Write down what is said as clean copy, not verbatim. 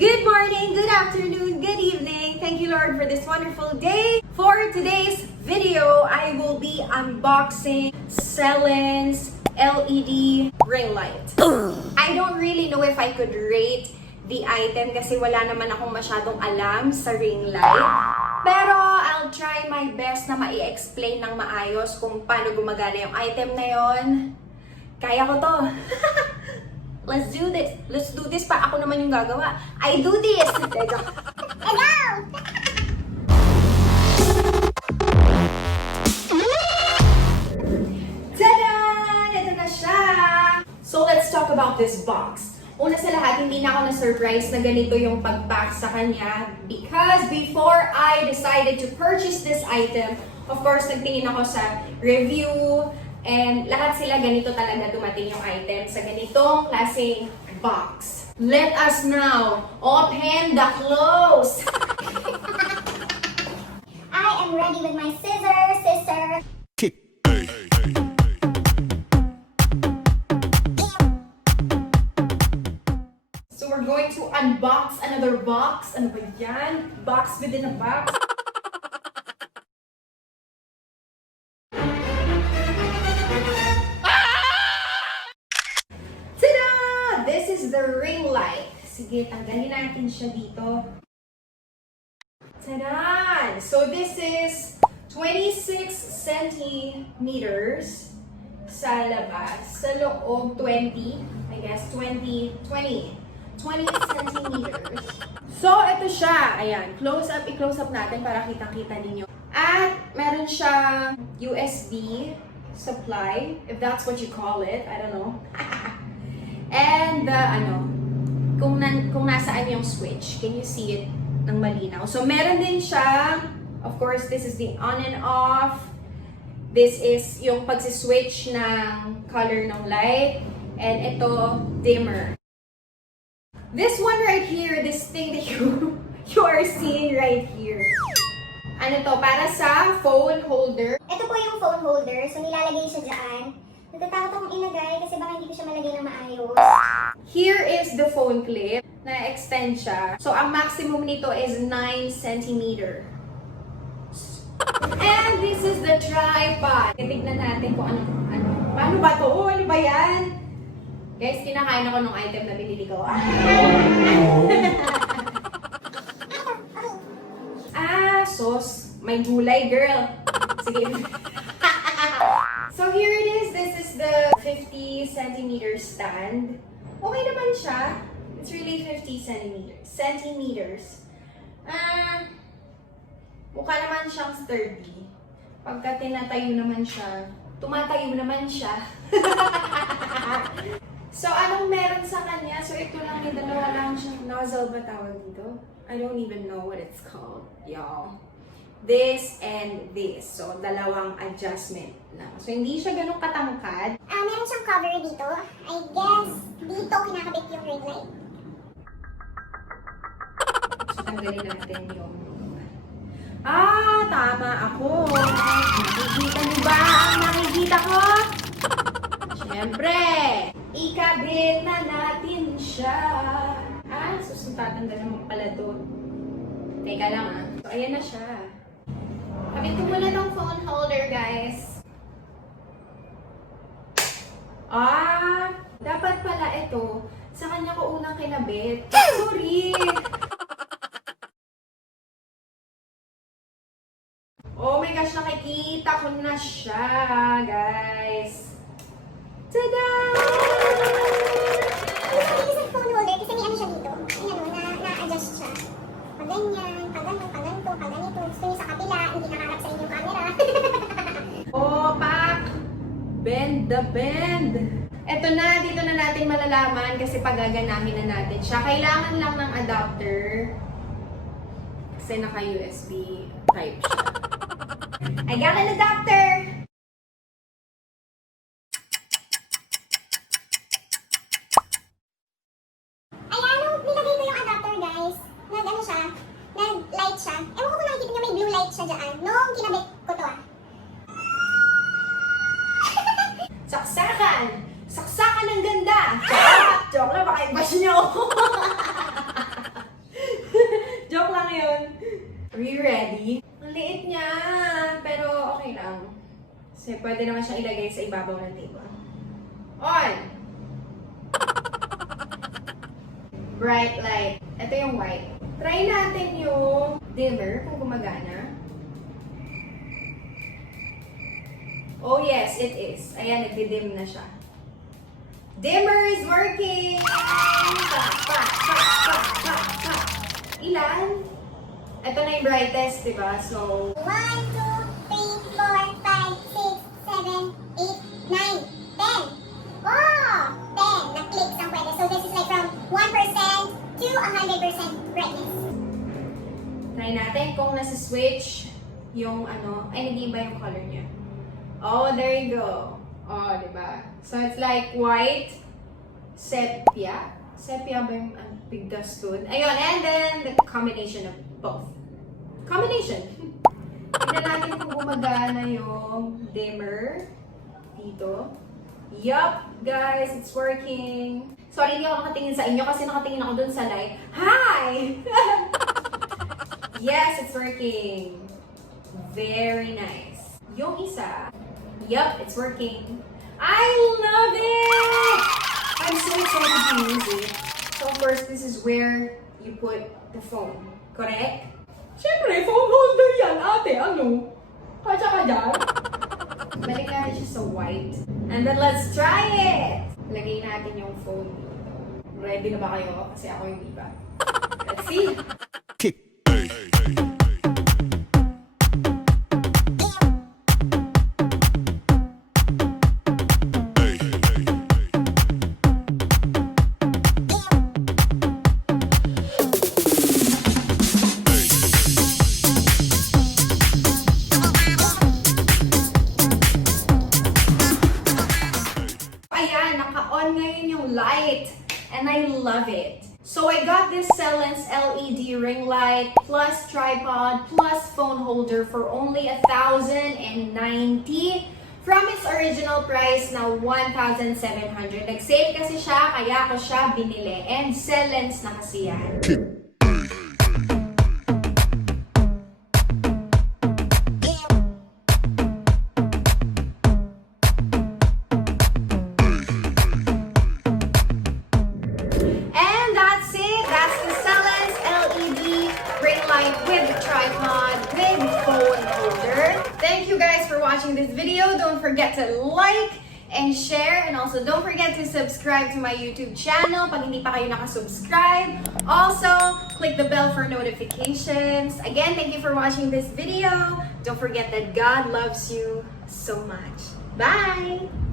Good morning, good afternoon, good evening. Thank you, Lord, for this wonderful day. For today's video, I will be unboxing SELENS LED ring light. I don't really know if I could rate the item kasi wala naman akong masyadong alam sa ring light. Pero I'll try my best na mai-explain ng maayos kung paano gumagana yung item na yon. Kaya ko to. Let's do this. Let's do this pa. Ako naman yung gagawa. I do this. Let's go. Tada! Ito na siya. So let's talk about this box. Una sa lahat, hindi na ako na-surprise na ganito yung pag-pack sa kanya because before I decided to purchase this item, of course, nagtingin ako sa review and lahat sila ganito talaga dumating yung item sa ganitong klaseng box. Let us now open the close. I am ready with my scissors, sister. So we're going to unbox another box. Ano ba yan? Box within a box. Tada! This is the ring light. Sige, tanggalin natin siya dito. Tada! So this is 26 centimeters sa labas. Sa loob, 20. I guess 20 centimeters. So, ito siya. Ayan. Close up. I-close up natin para kitang-kita ninyo. At, meron siyang USB supply, if that's what you call it. I don't know. And, kung nasaan yung switch. Can you see it ng malinaw? So, meron din siya. Of course, this is the on and off. This is yung pagsiswitch ng color ng light. And ito, dimmer. This one right here, this thing that you are seeing right here. Ano to? Para sa phone holder. Ito po yung phone holder, so nilalagay siya dyan. Natatakot akong ilagay kasi baka hindi ko siya malagay ng maayos. Here is the phone clip. Na-extend siya. So, ang maximum nito is 9 centimeters. And this is the tripod. Tignan natin kung ano. Paano ba to? Ano ba yan? Guys, kinakain ako ng item na binili ko. Sauce. May gulay, girl. Sige. So here it is. This is the 50 centimeter stand. Okay naman siya. It's really 50 centimeters. Mukha naman siyang sturdy. Pagka tinatayo naman siya, tumatayo naman siya. So, anong meron sa kanya? So, ito lang yung dalawa lang siyang nozzle ba tawag dito? I don't even know what it's called, y'all. This and this. So, dalawang adjustment lang. So, hindi siya ganun katangkad. Meron siyang cover dito. I guess, dito kinakabit yung ring light. So, tanggalin natin yung... tama ako. Nakikita niyo ba ang nakikita ko? Siyempre! Ikabit na natin siya. Tatanggal naman pala doon. Teka lang So, ayan na siya. Kabit ko muna ng phone holder, guys. Dapat pala ito. Sa kanya ko unang kinabit. Sorry! Oh my gosh, nakikita ko na siya, guys. Tada! Ito sa phone holder kasi may ano siya dito. Ayan na-adjust siya. Pag ganyan, pag ganito, pag ganito. Gusto niyo sa kapila, hindi nakaharap sa inyong camera. Pak! Bend the bend! Eto na, dito na natin malalaman kasi pagaganahin na natin siya. Kailangan lang ng adapter kasi naka-USB type siya. I got an adapter! Nag-light siya. Ewan ko kung nakikita niyo may blue light siya dyan. Nung kinabit ko to Saksakan! Saksakan ng ganda! Joke lang, baka i-bash niyo ako. Are you ready? Ang liit niya, pero okay lang. Kasi pwede naman siya ilagay sa ibabaw ng table. On! Bright light. Ito yung white. Try natin yung dimmer kung gumagana. Oh yes, it is. Ayan, nagdi-dim na siya. Dimmer is working! Pa, pa, pa, pa, pa, pa. Ilan? Ito na yung brightest, diba? So, 1, 2, 3, 4, 5, 6, 7, 8, 9, 10. Oh! 10. Na-clicks ang pwede. So this is like from 1% to 100% brightness. try natin kung nasa switch yung ano, ay nag-iiba yung color niya. Oh, there you go. Oh, diba? So it's like white, sepia. Sepia ba yung pigdastun? Ayun, and then the combination of both. Combination. Tignan natin kung gumagana yung dimmer dito. Yup, guys, it's working. Sorry, hindi ako nakatingin sa inyo kasi nakatingin ako dun sa light. Hi! Yes, it's working. Very nice. Yung isa, yup, it's working. I love it! I'm so excited to use it. So of course, this is where you put the phone. Correct? Siyempre, phone holder yan, ate. Ano? Kasya ka dyan? Balik natin siya sa white. And then let's try it! Lagay natin yung phone. Ready na ba kayo? Kasi ako yung iba. Let's see! Ayan, naka-on ngayon yung light. And I love it. So I got this SELENS LED ring light plus tripod plus phone holder for only 1,090 from its original price na 1,700. Nag-sale kasi siya, kaya ko siya binili. And SELENS na kasi yan. With the tripod, with phone holder. Thank you guys for watching this video. Don't forget to like and share, and also don't forget to subscribe to my YouTube channel pag hindi pa kayo nakasubscribe. Also, click the bell for notifications. Again, thank you for watching this video. Don't forget that God loves you so much. Bye!